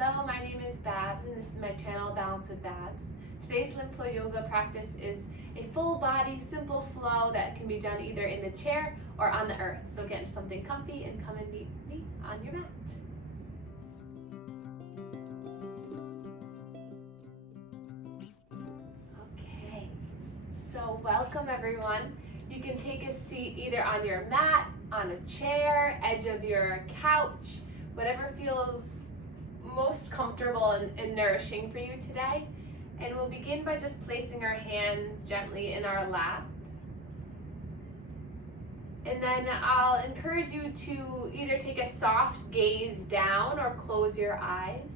Hello, my name is Babz and this is my channel, Balance with Babz. Today's lymph flow yoga practice is a full body, simple flow that can be done either in the chair or on the earth. So get into something comfy and come and meet me on your mat. Okay, so welcome everyone. You can take a seat either on your mat, on a chair, edge of your couch, whatever feels most comfortable and nourishing for you today. And we'll begin by just placing our hands gently in our lap. And then I'll encourage you to either take a soft gaze down or close your eyes.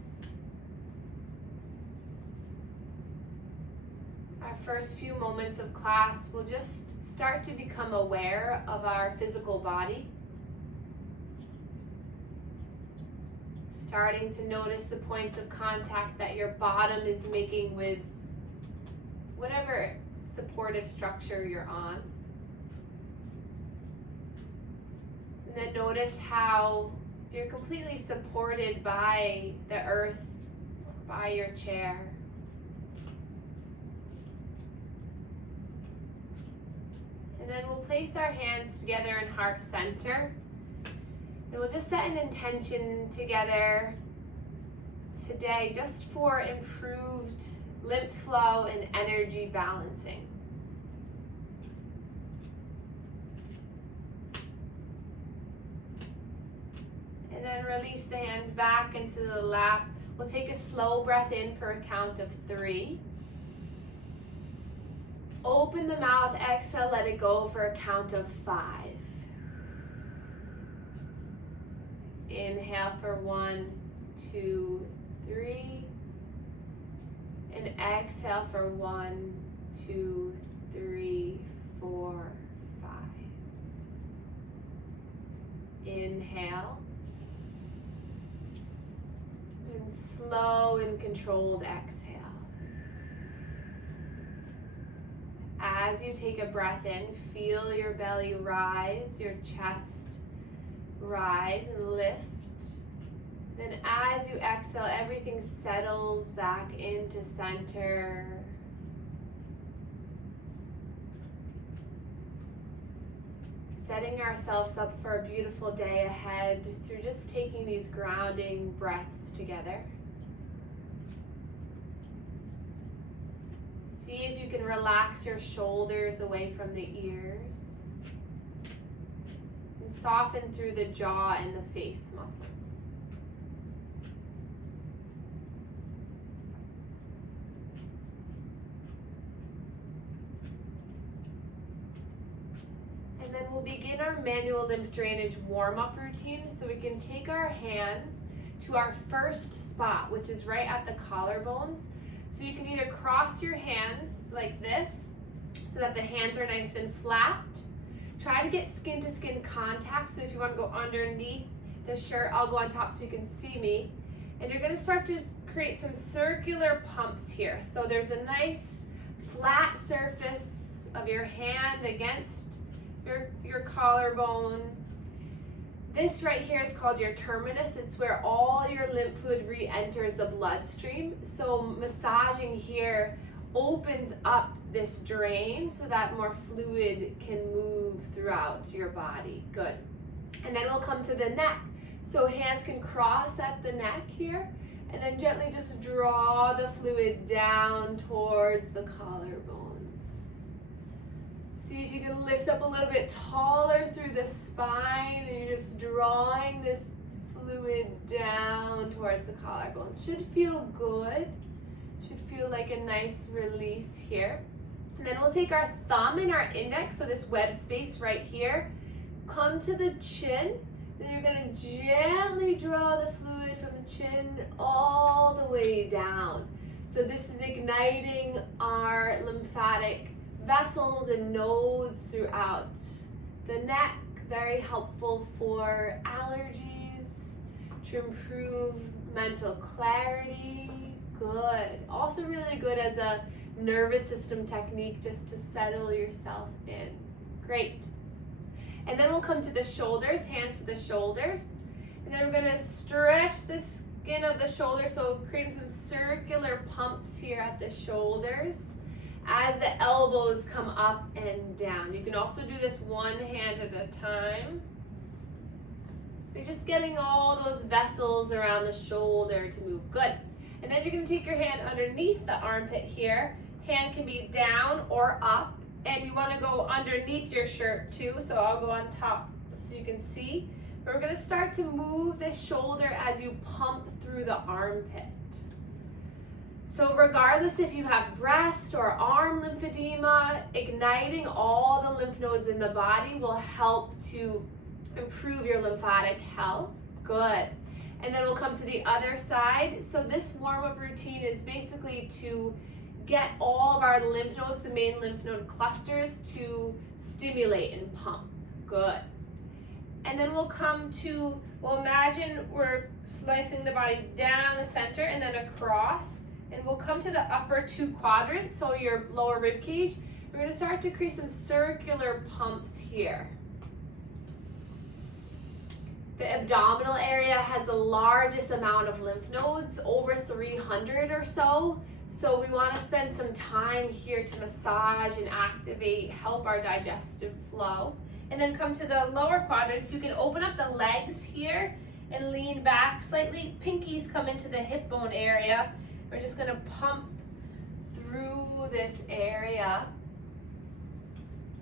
Our first few moments of class, we'll just start to become aware of our physical body. Starting to notice the points of contact that your bottom is making with whatever supportive structure you're on. And then notice how you're completely supported by the earth, by your chair. And then we'll place our hands together in heart center. And we'll just set an intention together today just for improved lymph flow and energy balancing. And then release the hands back into the lap. We'll take a slow breath in for a count of 3. Open the mouth, exhale, let it go for a count of 5. Inhale for 1, 2, 3. And exhale for 1, 2, 3, 4, 5. Inhale. And slow and controlled exhale. As you take a breath in, feel your belly rise, your chest rise and lift. Then as you exhale, everything settles back into center. Setting ourselves up for a beautiful day ahead through just taking these grounding breaths together. See if you can relax your shoulders away from the ears. And soften through the jaw and the face muscles. And then we'll begin our manual lymph drainage warm-up routine. So we can take our hands to our first spot, which is right at the collarbones. So you can either cross your hands like this, so that the hands are nice and flat. Try to get skin to skin contact. So if you want to go underneath the shirt, I'll go on top so you can see me. And you're going to start to create some circular pumps here. So there's a nice flat surface of your hand against your collarbone. This right here is called your terminus. It's where all your lymph fluid re-enters the bloodstream. So massaging here opens up this drain so that more fluid can move throughout your body. Good. And then we'll come to the neck. So hands can cross at the neck here, and then gently just draw the fluid down towards the collarbones. See if you can lift up a little bit taller through the spine, and you're just drawing this fluid down towards the collarbones. Should feel good. Should feel like a nice release here. And then we'll take our thumb and our index, so this web space right here, come to the chin. Then you're going to gently draw the fluid from the chin all the way down. So this is igniting our lymphatic vessels and nodes throughout the neck. Very helpful for allergies, to improve mental clarity. Good. Also really good as a nervous system technique just to settle yourself in. Great. And then we'll come to the shoulders, hands to the shoulders. And then we're going to stretch this skin of the shoulder, so creating some circular pumps here at the shoulders as the elbows come up and down. You can also do this one hand at a time. You're just getting all those vessels around the shoulder to move. Good. And then you're going to take your hand underneath the armpit here. Hand can be down or up, and you want to go underneath your shirt too, so I'll go on top so you can see. But we're going to start to move this shoulder as you pump through the armpit. So regardless if you have breast or arm lymphedema, igniting all the lymph nodes in the body will help to improve your lymphatic health. Good. And then we'll come to the other side. So this warm-up routine is basically to get all of our lymph nodes, the main lymph node clusters, to stimulate and pump. Good. And then we'll imagine we're slicing the body down the center and then across. And we'll come to the upper two quadrants, so your lower rib cage. We're going to start to create some circular pumps here. The abdominal area has the largest amount of lymph nodes, over 300 or so. So we want to spend some time here to massage and activate, help our digestive flow. And then come to the lower quadrants. You can open up the legs here and lean back slightly. Pinkies come into the hip bone area. We're just going to pump through this area.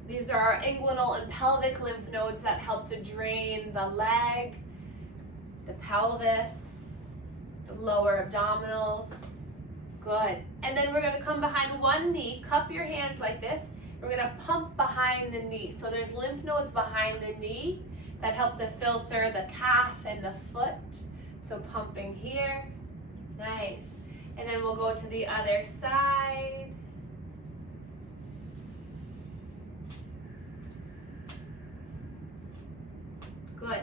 These are our inguinal and pelvic lymph nodes that help to drain the leg, the pelvis, the lower abdominals. Good. And then we're going to come behind one knee, cup your hands like this. We're going to pump behind the knee. So there's lymph nodes behind the knee that help to filter the calf and the foot. So pumping here. Nice. And then we'll go to the other side. Good.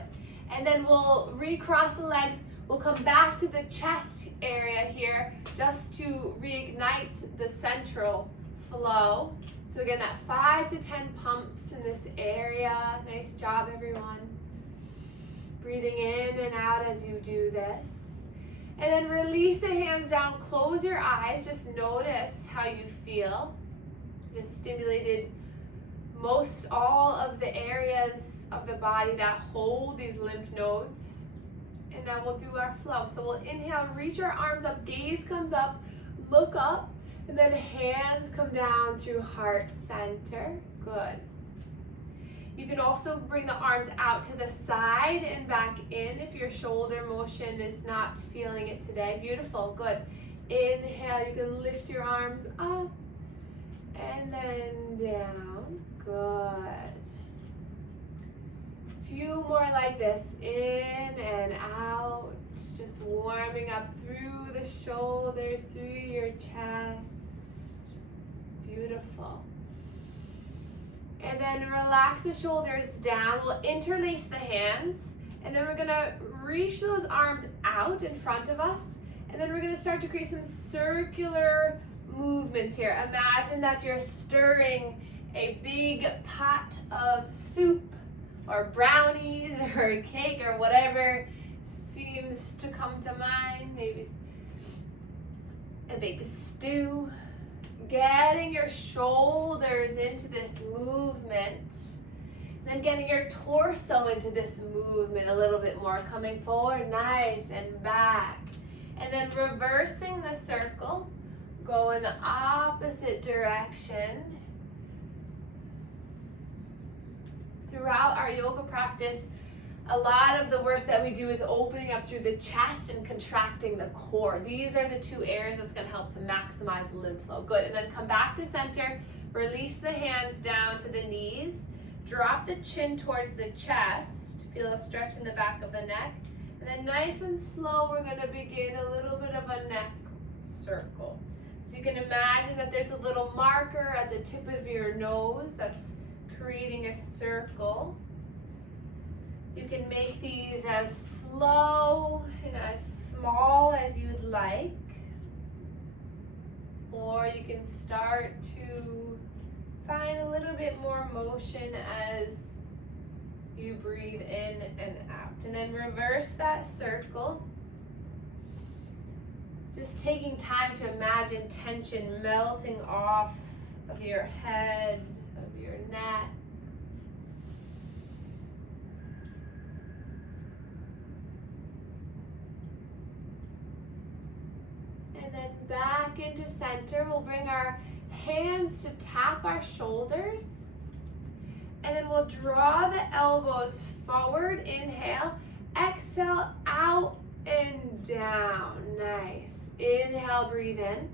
And then we'll recross the legs. We'll come back to the chest area here just to reignite the central flow. So again, that 5 to 10 pumps in this area. Nice job, everyone. Breathing in and out as you do this. And then release the hands down, close your eyes, just notice how you feel. Just stimulated most all of the areas of the body that hold these lymph nodes. And now we'll do our flow. So we'll inhale, reach our arms up, gaze comes up, look up, and then hands come down through heart center. Good. You can also bring the arms out to the side and back in if your shoulder motion is not feeling it today. Beautiful, good. Inhale, you can lift your arms up and then down. Good. Few more like this, in and out, just warming up through the shoulders, through your chest. Beautiful. And then relax the shoulders down. We'll interlace the hands, and then we're gonna reach those arms out in front of us, and then we're gonna start to create some circular movements here. Imagine that you're stirring a big pot of soup or brownies or cake or whatever seems to come to mind, maybe a big stew. Getting your shoulders into this movement, then getting your torso into this movement a little bit more, coming forward, nice, and back. And then reversing the circle, go in the opposite direction. Throughout our yoga practice, a lot of the work that we do is opening up through the chest and contracting the core. These are the two areas that's going to help to maximize lymph flow. Good. And then come back to center. Release the hands down to the knees. Drop the chin towards the chest. Feel a stretch in the back of the neck. And then nice and slow, we're going to begin a little bit of a neck circle. So you can imagine that there's a little marker at the tip of your nose that's creating a circle. You can make these as slow and as small as you'd like, or you can start to find a little bit more motion as you breathe in and out. And then reverse that circle. Just taking time to imagine tension melting off of your head, of your neck. And then back into center. We'll bring our hands to tap our shoulders. And then we'll draw the elbows forward. Inhale. Exhale, out and down. Nice. Inhale, breathe in.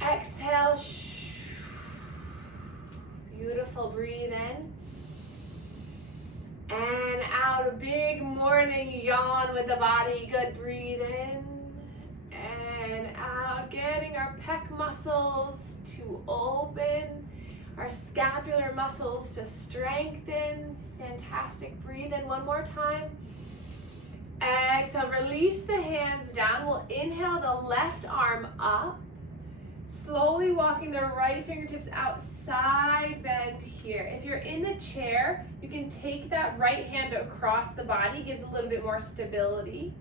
Exhale. Beautiful. Breathe in. And out. A big morning yawn with the body. Good. Breathe in. And out. Getting our pec muscles to open. Our scapular muscles to strengthen. Fantastic. Breathe in one more time. Exhale, release the hands down. We'll inhale the left arm up. Slowly walking the right fingertips out, side bend here. If you're in the chair, you can take that right hand across the body, gives a little bit more stability.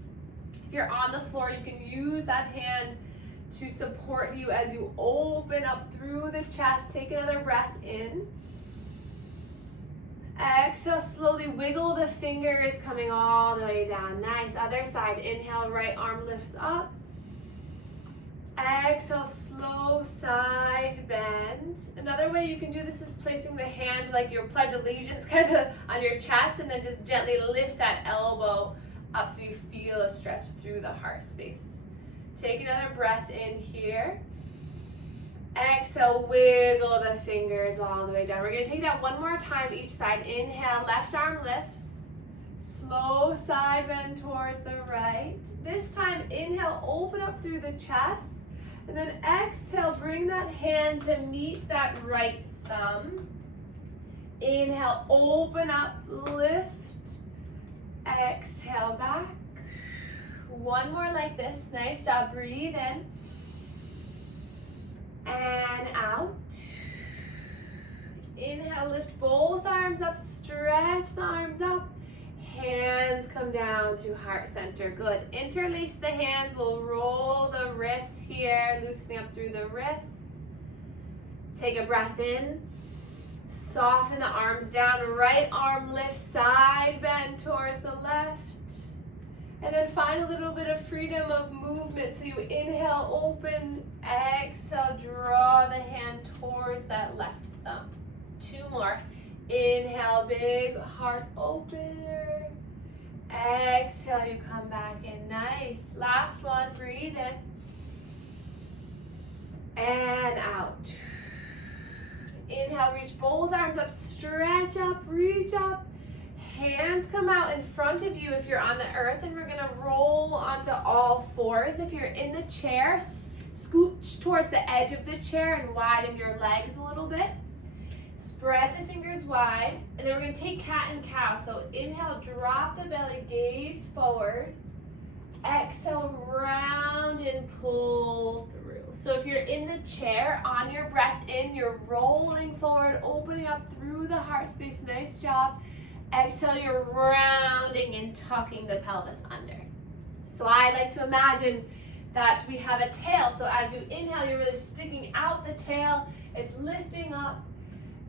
If you're on the floor, you can use that hand to support you as you open up through the chest. Take another breath in. Exhale, slowly wiggle the fingers coming all the way down. Nice. Other side. Inhale, right arm lifts up. Exhale, slow side bend. Another way you can do this is placing the hand like your pledge allegiance kind of on your chest, and then just gently lift that elbow up so you feel a stretch through the heart space. Take another breath in here. Exhale, wiggle the fingers all the way down. We're going to take that one more time each side. Inhale, left arm lifts. Slow side bend towards the right. This time, inhale, open up through the chest. And then exhale, bring that hand to meet that right thumb. Inhale, open up, lift. Exhale, back. One more like this. Nice job. Breathe in. And out. Inhale, lift both arms up, stretch the arms up. Hands come down through heart center. Good. Interlace the hands. We'll roll the wrists here, loosening up through the wrists. Take a breath in. Soften the arms down. Right arm lifts, side bend towards the left. And then find a little bit of freedom of movement. So you inhale, open, exhale, draw the hand towards that left thumb. Two more. Inhale, big heart opener. Exhale, you come back in. Nice. Last one, breathe in. And out. Inhale, reach both arms up, stretch up, reach up. Hands come out in front of you if you're on the earth, and we're gonna roll onto all fours. If you're in the chair, scooch towards the edge of the chair and widen your legs a little bit. Spread the fingers wide, and then we're gonna take cat and cow. So inhale, drop the belly, gaze forward. Exhale, round and pull through. So if you're in the chair, on your breath in, you're rolling forward, opening up through the heart space. Nice job. Exhale, you're rounding and tucking the pelvis under. So I like to imagine that we have a tail. So as you inhale, you're really sticking out the tail. It's lifting up.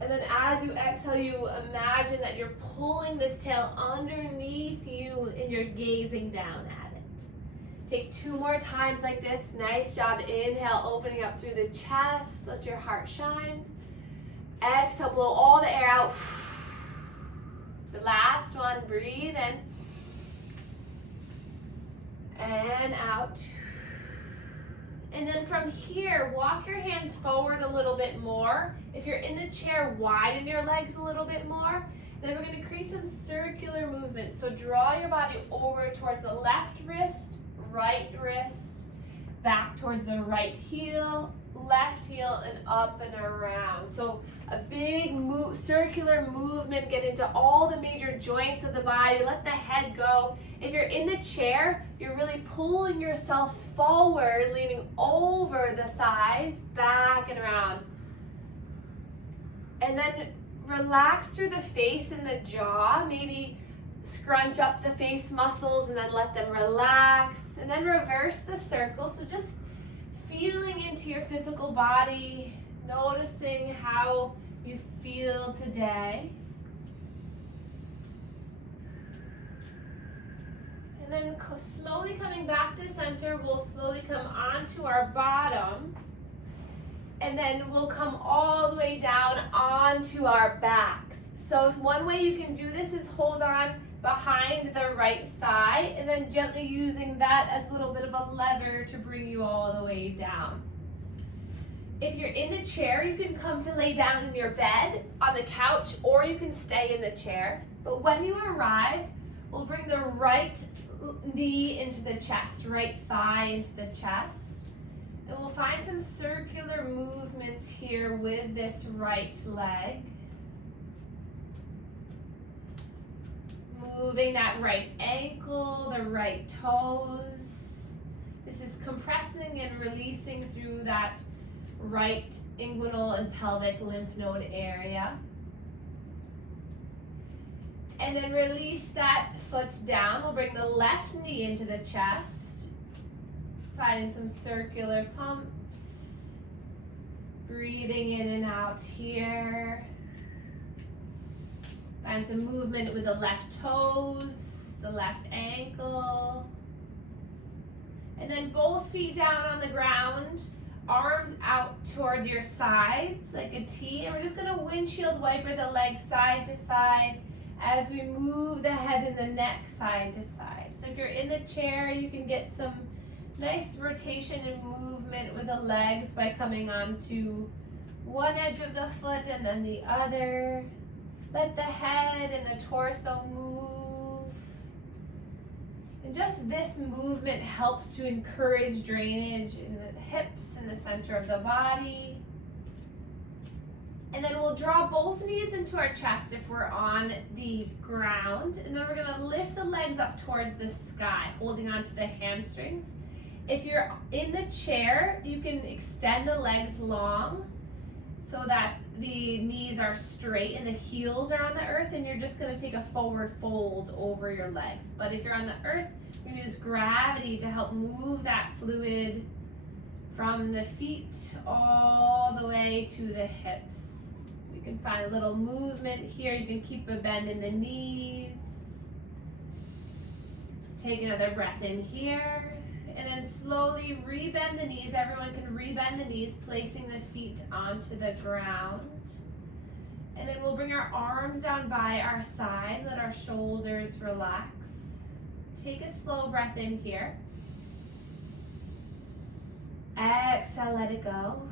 And then as you exhale, you imagine that you're pulling this tail underneath you and you're gazing down at it. Take two more times like this. Nice job. Inhale, opening up through the chest. Let your heart shine. Exhale, blow all the air out. The last one, breathe in. And out. And then from here, walk your hands forward a little bit more. If you're in the chair, widen your legs a little bit more. Then we're going to create some circular movement. So draw your body over towards the left wrist, right wrist, back towards the right heel, left heel, and up and around. So a big circular movement, get into all the major joints of the body, let the head go. If you're in the chair, you're really pulling yourself forward, leaning over the thighs, back and around. And then relax through the face and the jaw, maybe scrunch up the face muscles and then let them relax. And then reverse the circle. So just feeling into your physical body, noticing how you feel today. And then slowly coming back to center, we'll slowly come onto our bottom. And then we'll come all the way down onto our backs. So one way you can do this is hold on behind the right thigh and then gently using that as a little bit of a lever to bring you all the way down. If you're in the chair, you can come to lay down in your bed, on the couch, or you can stay in the chair. But when you arrive, we'll bring the right knee into the chest, right thigh into the chest. And we'll find some circular movements here with this right leg. Moving that right ankle, the right toes. This is compressing and releasing through that right inguinal and pelvic lymph node area. And then release that foot down. We'll bring the left knee into the chest. Finding some circular pumps. Breathing in and out here. Find some movement with the left toes, the left ankle. And then both feet down on the ground, arms out towards your sides like a T. And we're just gonna windshield wiper the legs side to side as we move the head and the neck side to side. So if you're in the chair, you can get some nice rotation and movement with the legs by coming onto one edge of the foot and then the other. Let the head and the torso move. And just this movement helps to encourage drainage in the hips and the center of the body. And then we'll draw both knees into our chest if we're on the ground. And then we're gonna lift the legs up towards the sky, holding onto the hamstrings. If you're in the chair, you can extend the legs long so that the knees are straight and the heels are on the earth, and you're just gonna take a forward fold over your legs. But if you're on the earth, you're gonna use gravity to help move that fluid from the feet all the way to the hips. We can find a little movement here. You can keep a bend in the knees. Take another breath in here. And then slowly rebend the knees. Everyone can rebend the knees, placing the feet onto the ground. And then we'll bring our arms down by our sides. Let our shoulders relax. Take a slow breath in here. Exhale, let it go.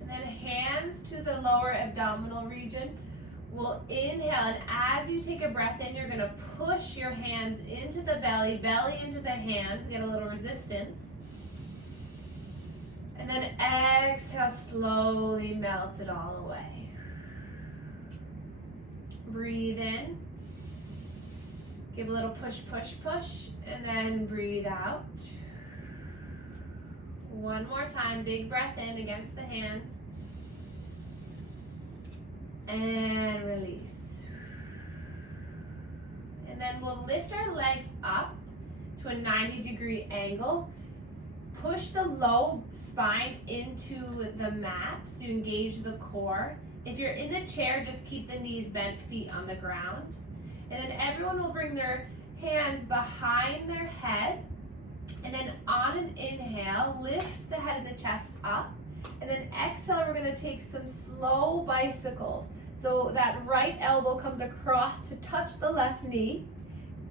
And then hands to the lower abdominal region. We'll inhale, and as you take a breath in, you're gonna push your hands into the belly, belly into the hands, get a little resistance. And then exhale, slowly melt it all away. Breathe in. Give a little push, push, push, and then breathe out. One more time, big breath in against the hands. And release. And then we'll lift our legs up to a 90-degree angle. Push the low spine into the mat so you engage the core. If you're in the chair, just keep the knees bent, feet on the ground. And then everyone will bring their hands behind their head. And then on an inhale, lift the head and the chest up. And then exhale, we're gonna take some slow bicycles. So that right elbow comes across to touch the left knee.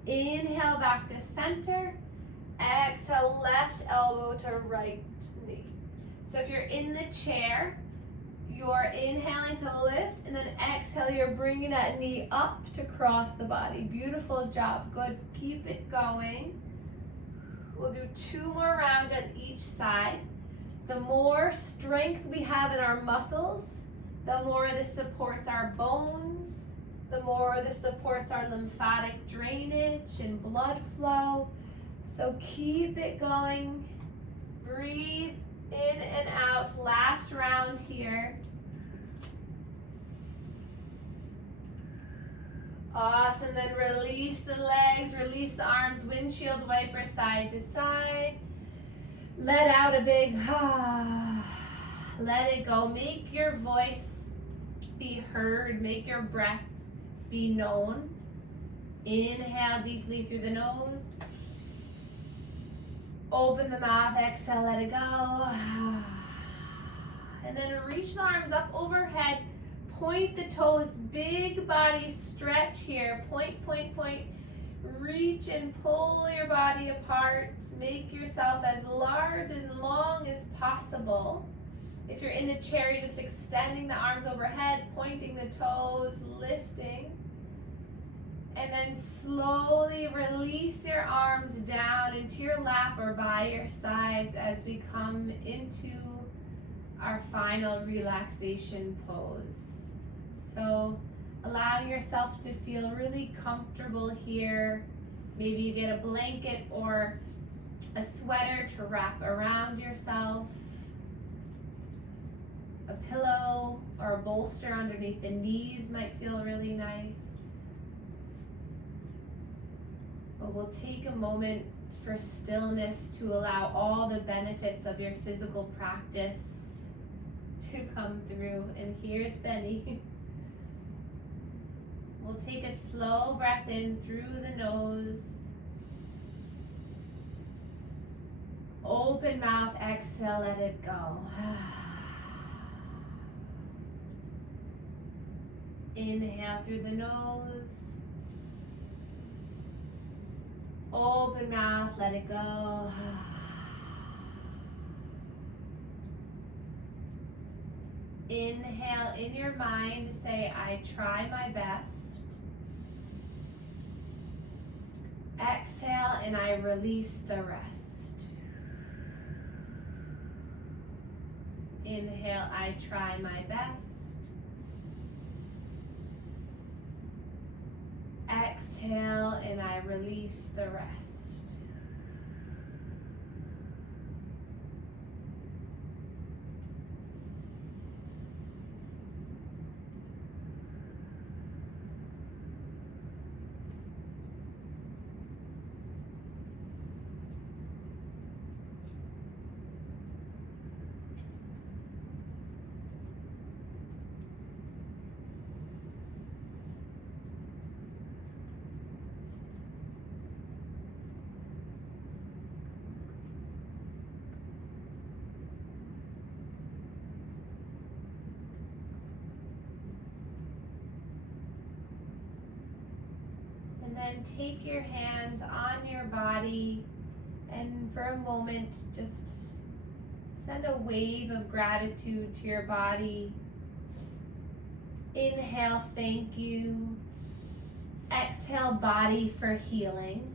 Inhale back to center. Exhale, left elbow to right knee. So if you're in the chair, you're inhaling to lift, and then exhale, you're bringing that knee up to cross the body. Beautiful job, good, keep it going. We'll do 2 more rounds on each side. The more strength we have in our muscles, the more this supports our bones, the more this supports our lymphatic drainage and blood flow. So keep it going. Breathe in and out. Last round here. Awesome. Then release the legs, release the arms, windshield wiper side to side. Let out a big let it go. Make your voice be heard. Make your breath be known. Inhale deeply through the nose. Open the mouth, exhale, let it go. And then reach the arms up overhead. Point the toes, big body stretch here. Point, point, point. Reach and pull your body apart. Make yourself as large and long as possible. If you're in the chair, you're just extending the arms overhead, pointing the toes, lifting. And then slowly release your arms down into your lap or by your sides as we come into our final relaxation pose. So allowing yourself to feel really comfortable here. Maybe you get a blanket or a sweater to wrap around yourself. A pillow or a bolster underneath the knees might feel really nice. But we'll take a moment for stillness to allow all the benefits of your physical practice to come through. And here's Benny. We'll take a slow breath in through the nose. Open mouth, exhale, let it go. Inhale through the nose. Open mouth, let it go. Inhale in your mind, say, I try my best. Exhale, and I release the rest. Inhale, I try my best. Exhale, and I release the rest. Then take your hands on your body and for a moment just send a wave of gratitude to your body. Inhale, thank you. Exhale, body for healing.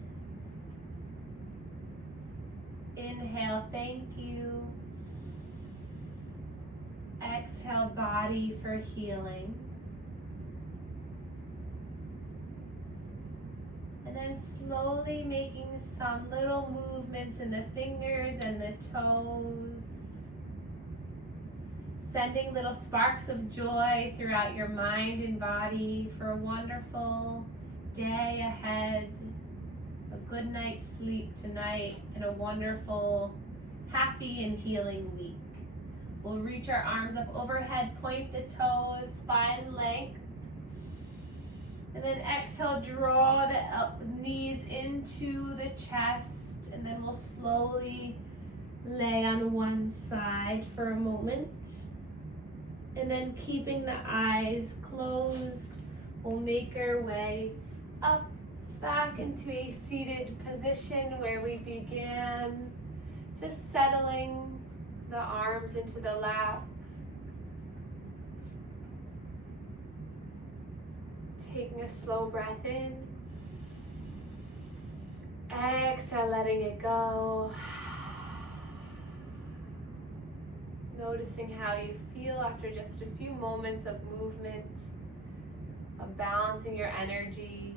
Inhale, thank you. Exhale, body for healing. And then slowly making some little movements in the fingers and the toes. Sending little sparks of joy throughout your mind and body for a wonderful day ahead. A good night's sleep tonight and a wonderful, happy and healing week. We'll reach our arms up overhead, point the toes, spine length. And then exhale, draw the knees into the chest, and then we'll slowly lay on one side for a moment. And then keeping the eyes closed, we'll make our way up, back into a seated position where we began. Just settling the arms into the lap. Taking a slow breath in. Exhale, letting it go. Noticing how you feel after just a few moments of movement, of balancing your energy,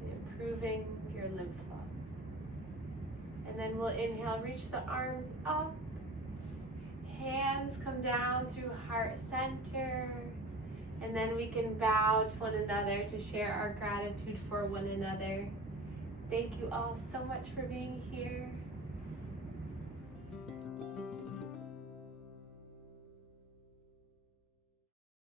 and improving your lymph flow. And then we'll inhale, reach the arms up. Hands come down through heart center. And then we can bow to one another to share our gratitude for one another. Thank you all so much for being here.